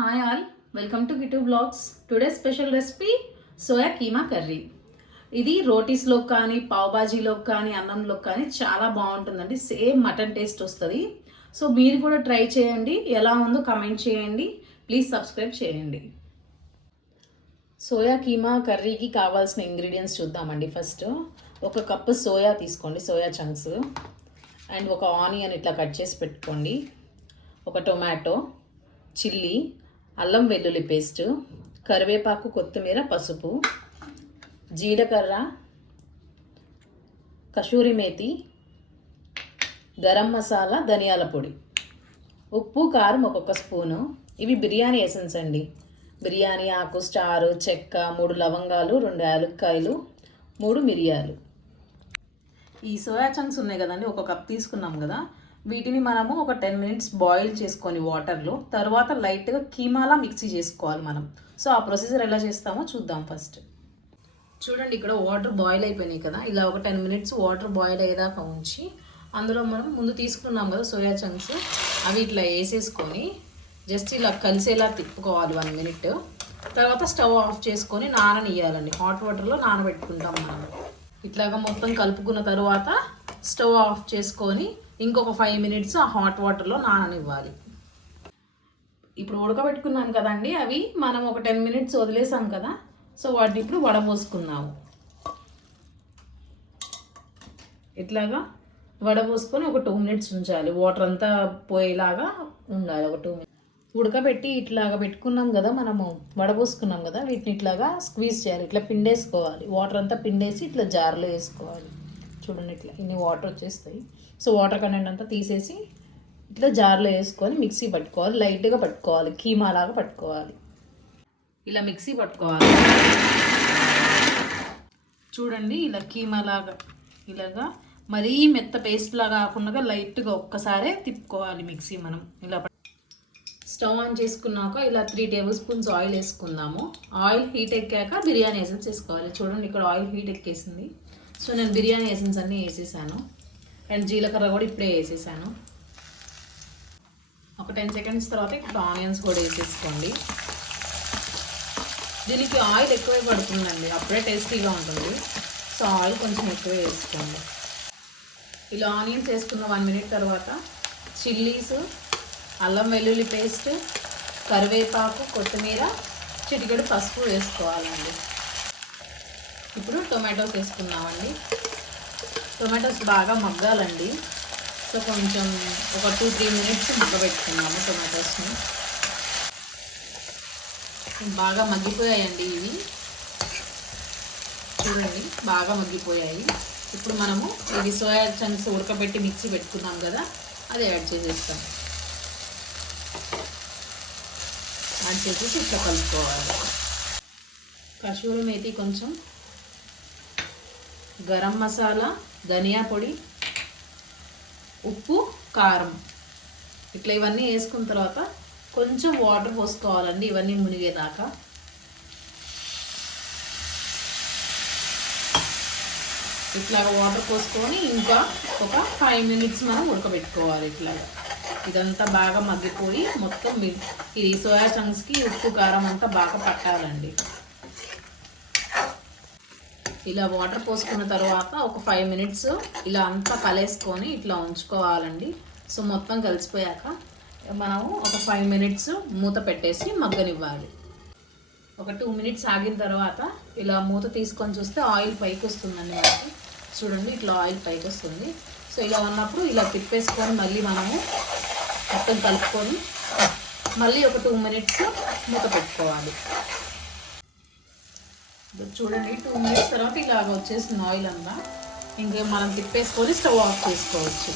Hi all welcome to Gitu blogs today special recipe soya keema curry ఇది రోటీస్లో కానీ పావుబాజీలో కానీ అన్నంలో కానీ చాలా బాగుంటుందండి. సేమ్ మటన్ టేస్ట్ వస్తుంది. సో మీరు కూడా ట్రై చేయండి. ఎలా ఉందో కమెంట్ చేయండి. ప్లీజ్ సబ్స్క్రైబ్ చేయండి. సోయా కీమా కర్రీకి కావాల్సిన ఇంగ్రీడియంట్స్ చూద్దామండి ఫస్ట్ ఒక కప్పు సోయా తీసుకోండి సోయా చంక్స్ అండ్ ఒక ఆనియన్ ఇట్లా కట్ చేసి పెట్టుకోండి. ఒక టొమాటో చిల్లీ అల్లం వెల్లుల్లి పేస్ట్ కరివేపాకు కొత్తిమీర పసుపు జీలకర్ర కసూరి మేతి గరం మసాలా ధనియాల పొడి. ఉప్పు కారం ఒక్కొక్క స్పూను. ఇవి బిర్యానీ ఎసెన్స్ అండి. బిర్యానీ ఆకు స్టారు చెక్క మూడు లవంగాలు రెండు యాలక్కాయలు మూడు మిరియాలు. ఈ సోయా చంక్స్ ఉన్నాయి కదండి ఒక కప్ తీసుకున్నాం కదా. వీటిని మనము ఒక టెన్ మినిట్స్ బాయిల్ చేసుకొని వాటర్లో తర్వాత లైట్గా కీమాలా మిక్సీ చేసుకోవాలి మనం. సో ఆ ప్రొసీజర్ ఎలా చేస్తామో చూద్దాం ఫస్ట్. చూడండి ఇక్కడ వాటర్ బాయిల్ అయిపోయినాయి కదా. ఇలా ఒక టెన్ మినిట్స్ వాటర్ బాయిల్ అయ్యేదాకా ఉంచి అందులో మనం ముందు తీసుకున్నాం కదా సోయా చంక్స్. అవి ఇట్లా వేసేసుకొని జస్ట్ ఇలా కలిసేలా తిప్పుకోవాలి వన్ మినిట్. తర్వాత స్టవ్ ఆఫ్ చేసుకొని నాననియ్యాలండి. హాట్ వాటర్లో నానబెట్టుకుంటాం మనం. ఇట్లాగా మొత్తం కలుపుకున్న తర్వాత స్టవ్ ఆఫ్ చేసుకొని ఇంకొక ఫైవ్ మినిట్స్ ఆ హాట్ వాటర్లో నాననివ్వాలి. ఇప్పుడు ఉడకబెట్టుకున్నాం కదండి అవి మనం ఒక టెన్ మినిట్స్ వదిలేసాం కదా సో వాటిని ఇప్పుడు వడపోసుకున్నాము ఇట్లాగా వడపోసుకొని ఒక టూ మినిట్స్ ఉంచాలి. వాటర్ అంతా పోయేలాగా ఉండాలి ఒక టూ మినిట్స్ ఉడకబెట్టి ఇట్లాగా పెట్టుకున్నాం కదా మనము వడపోసుకున్నాం కదా వీటిని ఇట్లాగా స్క్వీజ్ చేయాలి. ఇట్లా పిండేసుకోవాలి. వాటర్ అంతా పిండేసి ఇట్లా జార్లో వేసుకోవాలి. చూడండి ఇట్లా ఇన్ని వాటర్ వచ్చేస్తాయి. సో వాటర్ కంటెంట్ అంతా తీసేసి ఇట్లా జార్లో వేసుకొని మిక్సీ పట్టుకోవాలి. లైట్గా పట్టుకోవాలి. కీమా లాగా పట్టుకోవాలి. ఇలా మిక్సీ పట్టుకోవాలి. చూడండి ఇలా కీమా లాగా ఇలాగా మరీ మెత్త పేస్ట్ లాగా కాకుండా లైట్గా ఒక్కసారే తిప్పుకోవాలి మిక్సీ మనం. ఇలా స్టవ్ ఆన్ చేసుకున్నాక ఇలా త్రీ టేబుల్ స్పూన్స్ ఆయిల్ వేసుకుందాము. ఆయిల్ హీట్ ఎక్కాక బిర్యానీ ఎసెన్స్ వేసుకోవాలి. చూడండి ఇక్కడ ఆయిల్ హీట్ ఎక్కేసింది. సో నేను బిర్యానీ ఎసెన్స్ అన్నీ వేసేసాను. అండ్ జీలకర్ర కూడా ఇప్పుడే వేసేసాను. ఒక టెన్ సెకండ్స్ తర్వాత ఇక్కడ ఆనియన్స్ కూడా వేసేసుకోండి. దీనికి ఆయిల్ ఎక్కువే పడుతుందండి. అప్పుడే టేస్టీగా ఉంటుంది. సో ఆయిల్ కొంచెం ఎక్కువ వేసుకోండి. ఇలా ఆనియన్స్ వేసుకున్న వన్ మినిట్ తర్వాత చిల్లీస్ అల్లం వెల్లుల్లి పేస్ట్ కరివేపాకు కొత్తిమీర చిటికెడు పసుపు వేసుకోవాలండి. ఇప్పుడు టొమాటోస్ వేసుకున్నామండి టొమాటోస్ బాగా మగ్గాలండి. సో కొంచెం ఒక టూ త్రీ మినిట్స్ మగ్గబెట్టుకున్నాము టొమాటోస్ని. బాగా మగ్గిపోయాయండి ఇవి. చూడండి బాగా మగ్గిపోయాయి. ఇప్పుడు మనము ఇది సోయా చంక్స్ ఉడకబెట్టి మిక్సీ పెట్టుకున్నాం కదా అది యాడ్ చేసేస్తాం. యాడ్ చేసేసి ఇట్లా కలుపుకోవాలి. కషూరం మేతి కొంచెం గరం మసాలా ధనియా పొడి ఉప్పు కారం. ఇట్లా ఇవన్నీ వేసుకున్న తర్వాత కొంచెం వాటర్ పోసుకోవాలండి ఇవన్నీ మునిగేదాకా. ఇట్లా వాటర్ పోసుకొని ఇంకా ఒక ఫైవ్ మినిట్స్ మనం ఉడకబెట్టుకోవాలి ఇట్లా. ఇదంతా బాగా మగ్గిపోయి మొత్తం ఈ సోయా చంక్స్కి ఉప్పు కారం అంతా బాగా పట్టాలండి. ఇలా వాటర్ పోసుకున్న తర్వాత ఒక ఫైవ్ మినిట్స్ ఇలా అంతా కలేసుకొని ఇట్లా ఉంచుకోవాలండి. సో మొత్తం కలిసిపోయాక మనము ఒక ఫైవ్ మినిట్స్ మూత పెట్టేసి మగ్గనివ్వాలి. ఒక టూ మినిట్స్ ఆగిన తర్వాత ఇలా మూత తీసుకొని చూస్తే ఆయిల్ పైకి వస్తుందండి మనకి. చూడండి ఇట్లా ఆయిల్ పైకి వస్తుంది. సో ఇలా ఉన్నప్పుడు ఇలా తిప్పేసుకొని మళ్ళీ మనము మొత్తం కలుపుకొని మళ్ళీ ఒక టూ మినిట్స్ మూత పెట్టుకోవాలి. చూడండి టూ మినిట్స్ తర్వాత ఇలాగ వచ్చేసింది ఆయిల్ అంతా. ఇంకా మనం తిప్పేసుకొని స్టవ్ ఆఫ్ చేసుకోవచ్చు.